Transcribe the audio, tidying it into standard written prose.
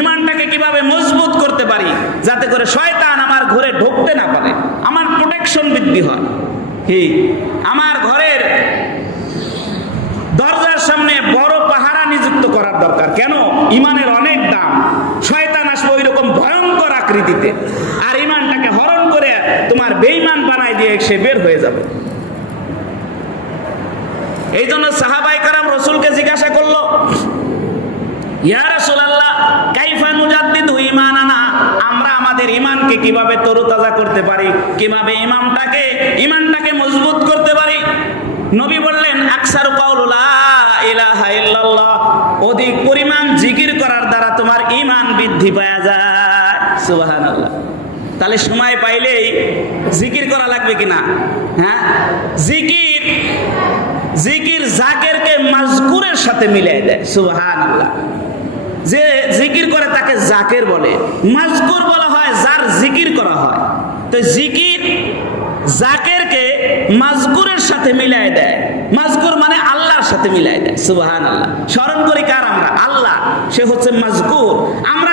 ইমানটাকে কিভাবে মজবুত করতে পারি যাতে করে শয়তান আমার ঘরে ঢুকতে না পারে, আমার প্রোটেকশন বৃদ্ধি হয়। কি আমার ঘরের দরজার সামনে বড় পাহারা নিযুক্ত করার দরকার। কেন? ইমানের অনেক দাম। শয়তান আসবে ওই রকম ভয়ঙ্কর আকৃতিতে, আর ইমানটাকে হরণ করে তোমার বেঈমান বানাই দিয়ে সে বের হয়ে যাবে। এই জন্য সাহাবায়ে কেরাম রাসূলকে জিজ্ঞাসা করলো, ইয়া রাসূলুল্লাহ কাইফা নুজাদ্দিদু ঈমানানা, আমরা আমাদের ঈমানকে কিভাবে তরতাজা করতে পারি, কিভাবে ঈমানটাকে মজবুত করতে পারি? নবী বললেন, আকসারু কাউলু লা ইলাহা ইল্লাল্লাহ, অধিক পরিমাণ জিকির করার দ্বারা তোমার ঈমান বৃদ্ধি পাওয়া যায়। সুবহানাল্লাহ। তাহলে সময় পাইলেই জিকির করা লাগবে কিনা? হ্যাঁ, জিকির জাকেরকে মাজকুরের সাথে মিলাই দেয়। সুবহানাল্লাহ। যে জিকির করে তাকে জাকের বলে, মাজকুর বলা হয় যার জিকির করা হয়। তো জিকির জাকেরকে মাজকুরের সাথে মিলাই দেয়। মাজকুর মানে আল্লাহর সাথে মিলাই দেয়। সুবহানাল্লাহ। স্মরণ করি কার? আমরা আল্লাহ, সে হচ্ছে মাজকুর। আমরা